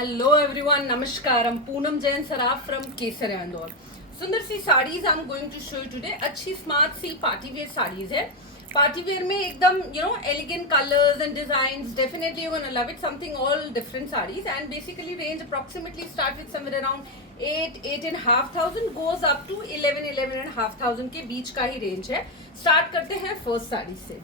Hello everyone, Namaskar. I'm Poonam Jain Saraf from Kesar Andor. सुंदर सी saris I am going to show you today. अच्छी smart सी party wear saris है. Party wear में एकदम elegant colours and designs. Definitely you gonna love it. Something all different saris and basically range approximately start with somewhere around 8,500 goes up to 11,500 के बीच का ही range है. Start करते हैं फर्स्ट साड़ी से.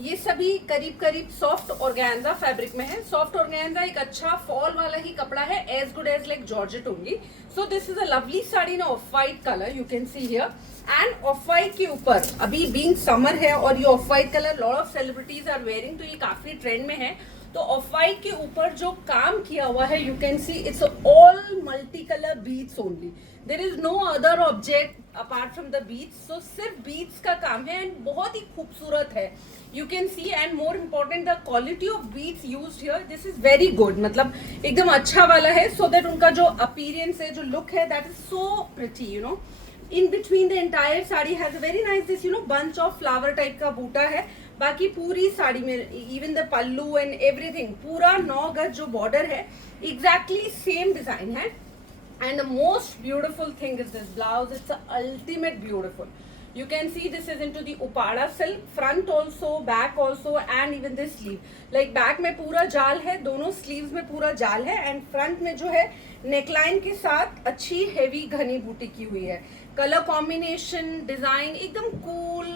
ये सभी करीब करीब सॉफ्ट ऑर्गेन्जा फैब्रिक में है. सॉफ्ट ऑर्गेन्जा एक अच्छा फॉल वाला ही कपड़ा है, as good as like georgette only. So this is a lovely sari in off white colour, you can see here. And off white के ऊपर अभी बीइंग समर है और ये off white colour lot of celebrities are wearing, तो ये काफी trend में है. तो ऑफ वाइट के ऊपर जो काम किया हुआ है, you can see it's all multi colour beads only. There is no other object apart from the beads. So सिर्फ बीड्स का काम है एंड बहुत ही खूबसूरत है. You can see and more important the quality of beads used here. This is very good. मतलब एकदम अच्छा वाला है, so that उनका जो appearance है, जो look है, that is so pretty, you know. In between the entire sari has a very nice this bunch of flower type का बूटा है. बाकी पूरी साड़ी में even the pallu and everything पूरा 9 गज जो border है exactly same design है. And the most beautiful thing is this blouse. It's a ultimate beautiful. You can see this is into the upada silk, front also, back also and even this sleeve. Like back में पूरा जाल है, दोनों sleeves में पूरा जाल है and front में जो है neckline के साथ अच्छी heavy घनी बूटी की हुई है. कलर कॉम्बिनेशन डिजाइन एकदम कूल,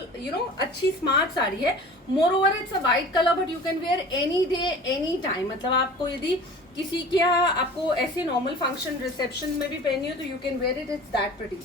अच्छी स्मार्ट साड़ी है. More over it's a white colour but you can wear any day any time. मतलब आपको यदि किसी के यहाँ आपको ऐसे नॉर्मल फंक्शन रिसेप्शन में भी पहनी हो तो you can wear it. It's that pretty.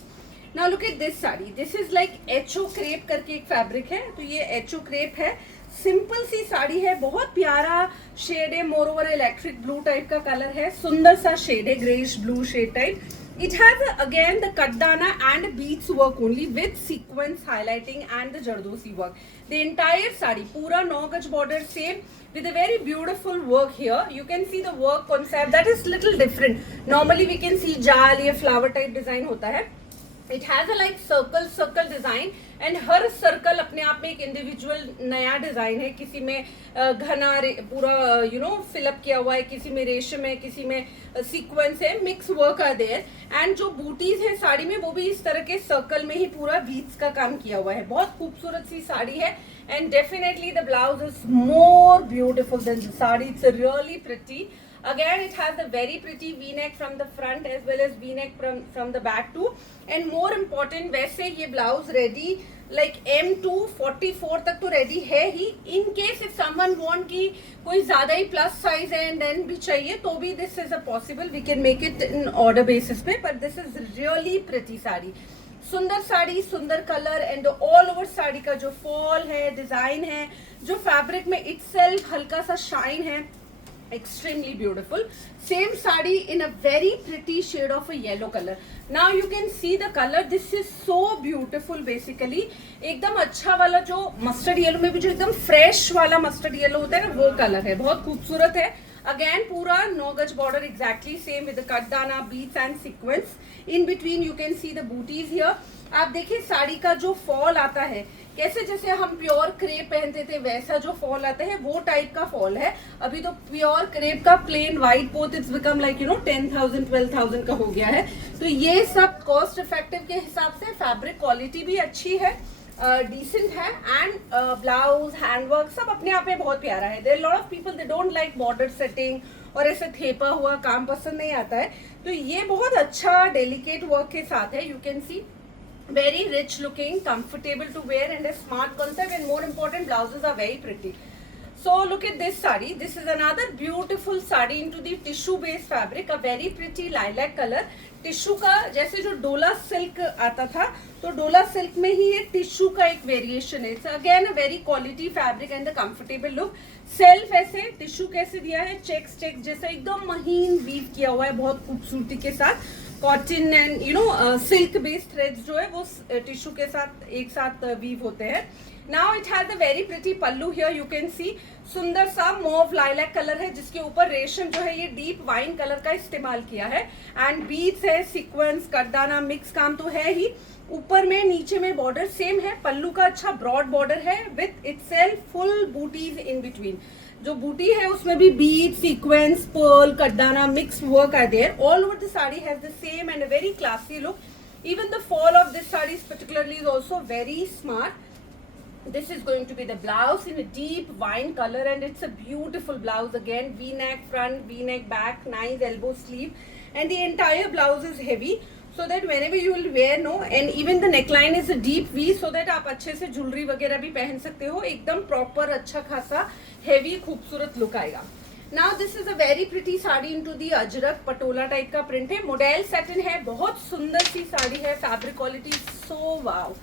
Now look at this sari. This is like HO crepe करके एक फैब्रिक है. तो ये HO crepe है. सिंपल सी साड़ी है, बहुत प्यारा शेड है. Moreover electric blue type का कलर है. सुंदर सा शेड है, greyish blue shade type. It has again the katdana and beads work only with sequence highlighting and the jardosi work. The entire sari पूरा 9 गज border same with a very beautiful work here. You can see the work concept that is little different. Normally we can see जाल या flower type design होता है. It has a like circle design and her circle अपने आप में एक individual नया design है. किसी में घना पूरा फिलअप किया हुआ है, किसी में रेशम है, किसी में सीक्वेंस है, mix work are there. And जो बूटीज है साड़ी में वो भी इस तरह के सर्कल में ही पूरा बीड्स का काम किया हुआ है. बहुत खूबसूरत सी साड़ी है and definitely the blouse is more beautiful than the sari. It's really pretty. Again it has a very pretty v-neck from the front as well as v-neck from the back too. And more important, वैसे ये blouse ready like M to 44 तक तो ready है ही. In case if someone want कि कोई ज़्यादा ही plus size है and then भी चाहिए तो भी this is a possible. We can make it in order basis पे. But this is really pretty sari. सुंदर साड़ी, सुंदर colour and all over sari का जो फॉल है, डिजाइन है, जो फैब्रिक में इटसेल्फ हल्का सा शाइन है, extremely beautiful. Same sari in a very pretty shade of a yellow color. Now you can see the color. This is so beautiful. Basically एकदम अच्छा वाला जो मस्टर्ड येलो में भी जो एकदम फ्रेश वाला मस्टर्ड येलो होता है ना, वो कलर है. बहुत खूबसूरत है. अगेन पूरा 9 गज border exactly same with katdana, beads and sequence. In between you can see the butis here. आप देखिए साड़ी का जो फॉल आता है, कैसे जैसे हम प्योर क्रेप पहनते थे वैसा जो फॉल आता है वो टाइप का फॉल है. अभी तो प्योर क्रेप का plain white both it's become like 10,000 12,000 का हो गया है. तो ये सब कॉस्ट इफेक्टिव के हिसाब से फैब्रिक क्वालिटी भी अच्छी है, डिसेंट है एंड ब्लाउज हैंडवर्क सब अपने आप में बहुत प्यारा है. There lot of people they don't like border setting और ऐसे थेपा हुआ काम पसंद नहीं आता है. तो ये बहुत अच्छा डेलिकेट वर्क के साथ है. You can C very rich looking, comfortable to wear and a smart concept, and more important blouses are very pretty. So look at this saree. This is another beautiful saree into the tissue based fabric, a very pretty lilac color. Tissue का जैसे जो डोला silk आता था तो डोला silk में ही ये टिश्यू का एक वेरिएशन है. It's again a very quality fabric and the comfortable look. Self ऐसे टिश्यू कैसे दिया है, चेक्स जैसा एकदम महीन वीव किया हुआ है बहुत खूबसूरती के साथ. Cotton and silk based threads जो है वो टिश्यू के साथ एक साथ वीव होते हैं. Now it has a very pretty pallu here. You can सी सुंदर सा मोव लाइलैक कलर है जिसके ऊपर रेशम जो है ये डीप वाइन कलर का इस्तेमाल किया है. एंड बीड्स है, सीक्वेंस, करदाना, मिक्स काम तो है ही. ऊपर में नीचे में बॉर्डर सेम है. पल्लू का अच्छा ब्रॉड बॉर्डर है with itself full butis in between. जो बूटी है उसमें भी bead, sequence, pearl, katdana, mix work are there. All over the saree has the same and a very classy look. Even the fall of this saree particularly is also very smart. This is going to be the blouse in a deep wine color, and it's a beautiful blouse. Again, V-neck front, V-neck back, nice elbow sleeve, and the entire blouse is heavy, so that whenever you will wear, no, and even the neckline is a deep V, so that आप अच्छे से jewellery वगैरह भी पहन सकते हो. एकदम proper अच्छा खासा हेवी खूबसूरत लुक आएगा. Now this is a very pretty sari into the Ajrak Patola type का प्रिंट है. मोडेल सैटिन है, बहुत सुंदर सी साड़ी है. फैब्रिक क्वालिटी सो वाव,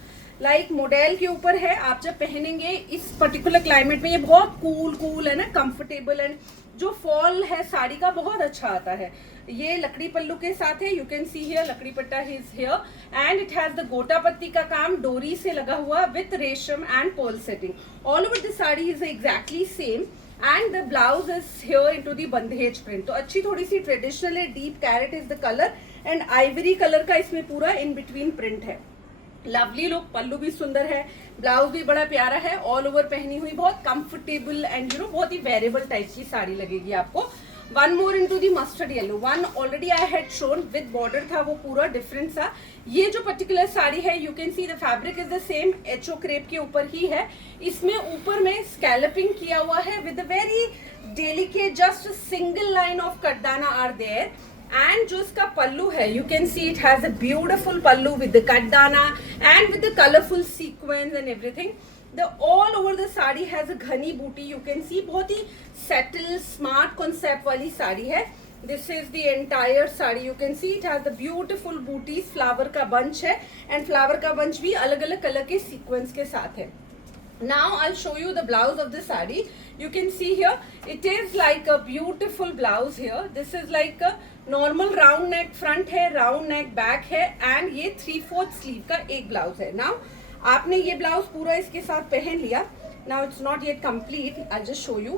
लाइक मॉडल के ऊपर है. आप जब पहनेंगे इस पर्टिकुलर क्लाइमेट में, ये बहुत कूल है ना, कंफर्टेबल, एंड जो फॉल है साड़ी का बहुत अच्छा आता है. ये लकड़ी पल्लू के साथ है. यू कैन सी हियर लकड़ी पट्टा is here, and it has the गोटा पत्ती का काम डोरी से लगा हुआ with resham and pearl setting. All over the sari is exactly same, and the blouse is here into the bandhej print. तो अच्छी थोड़ी सी ट्रेडिशनल है. Deep carrot is the colour, and ivory colour का इसमें पूरा इन बिटवीन प्रिंट है. Lovely look. पल्लू भी सुंदर है, ब्लाउज भी बड़ा प्यारा है. ऑल ओवर पहनी हुई बहुत कंफर्टेबल एंड बहुत ही वेरेबल टाइप की साड़ी लगेगी आपको. One more into the mustard yellow. One already I had shown with border था, वो पूरा डिफरेंट था. ये जो पर्टिकुलर साड़ी है, you can see the fabric is the same, HO crepe के ऊपर ही है. इसमें ऊपर में स्कैलपिंग किया हुआ है with very delicate just single line of katdana are there. And जो इसका पल्लू है, you can see it has a beautiful pallu with the katdana and with the colourful sequence and everything. The all over the sari has a घनी बूटी. You can see बहुत ही settle smart concept वाली साड़ी है. This is the entire sari. You can see it has the beautiful booties. Flower का bunch है, and flower का bunch भी अलग अलग कलर के सीक्वेंस के साथ है. Now I'll show you the blouse of the sari. You can see here it is like a beautiful blouse here. This is like a normal round neck front है, round neck back है, and ये 3/4 sleeve का एक blouse है. Now आपने ये blouse पूरा इसके साथ पहन लिया. Now it's not yet complete, I just show you.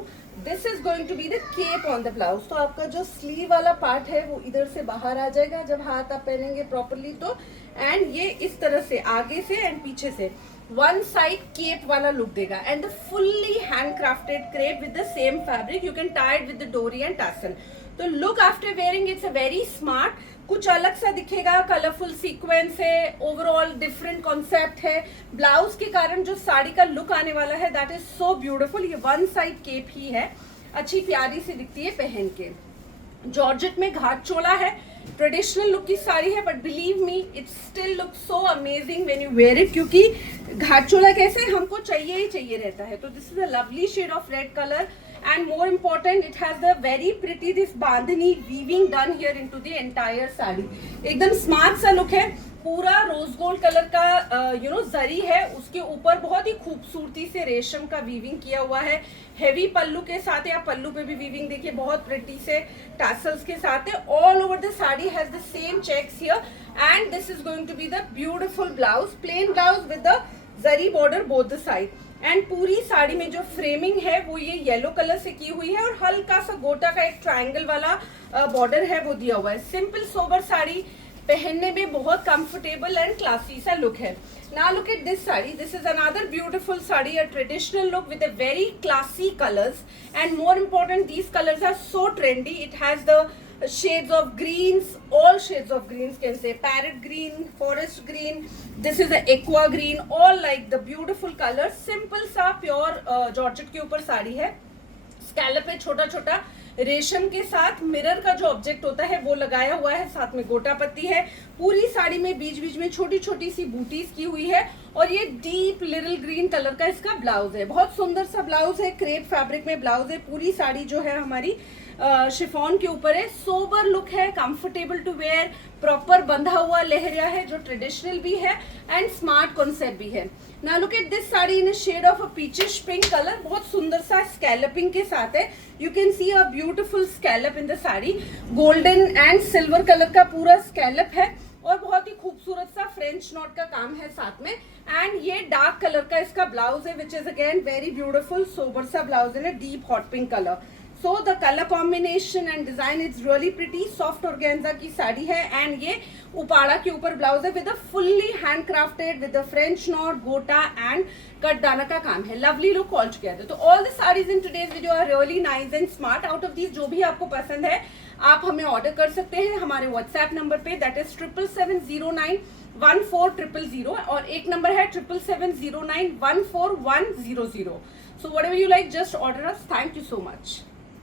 This is going to be the cape on the blouse. तो आपका जो स्लीव वाला पार्ट है वो इधर से बाहर आ जाएगा जब हाथ आप पहनेंगे प्रॉपरली तो, एंड ये इस तरह से आगे से एंड पीछे से वन साइड केप वाला लुक देगा. And the fully hand crafted crepe with the same fabric. You can tie it with the डोरी एंड टासल. तो look after wearing it's a very smart. कुछ अलग सा दिखेगा, कलरफुल सीक्वेंस है, overall different concept है. Blouse के कारण जो साड़ी का लुक आने वाला है दैट इज सो ब्यूटीफुल. ये वन साइड केप ही है, अच्छी प्यारी सी दिखती है पहन के. जॉर्जेट में घाट चोला है, ट्रेडिशनल लुक की साड़ी है, but believe me it still look so amazing when you wear it, क्योंकि घाट चोला कैसे हमको चाहिए ही चाहिए रहता है. तो this is a lovely shade of red colour, and more important it has the very pretty this bandhani weaving done here into the entire sari. एकदम स्मार्ट सा लुक है. पूरा रोज गोल्ड कलर का जरी है, उसके ऊपर बहुत ही खूबसूरती से रेशम का वीविंग किया हुआ है. हेवी पल्लू के साथ है, आप पल्लू पे भी वीविंग देखिए बहुत प्रिटी से टैसल्स के साथ है. All over the sari has the same checks here, and this is going to be the beautiful blouse, plain blouse with the zari border both the side. And पूरी साड़ी में जो फ्रेमिंग है वो ये येलो कलर से की हुई है, और हल्का सा गोटा का एक ट्रायंगल वाला बॉर्डर है वो दिया हुआ है. सिंपल सोबर साड़ी, पहनने में बहुत कंफर्टेबल एंड क्लासी सा लुक है. Now look at this saree. This is another beautiful saree, a traditional look with a very classy colors, and more important, these colors are so trendy. It has the shades of greens, all shades of greens, can say parrot green, forest green, this is the aqua green, all like the beautiful colors. Simple सा pure georgette के ऊपर साड़ी है. Scallop पे छोटा छोटा रेशम के साथ मिरर का जो ऑब्जेक्ट होता है वो लगाया हुआ है, साथ में गोटा पत्ती है. पूरी साड़ी में बीच बीच में छोटी छोटी सी बूटीज की हुई है, और ये डीप लिटिल ग्रीन कलर का इसका ब्लाउज है. बहुत सुंदर सा ब्लाउज है, क्रेप फैब्रिक में ब्लाउज है. पूरी साड़ी जो है हमारी शिफॉन के ऊपर है. सोबर लुक है, कंफर्टेबल टू वेयर, प्रॉपर बंधा हुआ लहरिया है जो ट्रेडिशनल भी है एंड स्मार्ट कॉन्सेप्ट भी है. Now look at this sari in a shade of a peachish pink colour. बहुत सुंदर सा स्कैलपिंग के साथ है. You can see a beautiful scallop in the sari. Golden and silver colour का पूरा स्कैलप है, और बहुत ही खूबसूरत सा फ्रेंच नॉट का काम है साथ में. एंड ये डार्क कलर का इसका ब्लाउज है, which is again very beautiful sober सा blouse in a deep hot pink colour. So the colour combination and design is really pretty, soft organza की साड़ी है एंड ये उपाड़ा के ऊपर ब्लाउज है with a fully hand crafted with a French knot, gota and katdana का काम है. Lovely look all together. तो all the saris in today's video are really nice and smart. Out of these जो भी आपको पसंद है आप हमें ऑर्डर कर सकते हैं हमारे व्हाट्सएप नंबर पे, दैट इज 7770914000, और एक नंबर है 7770914100. So whatever you like, just order us. Thank you so much.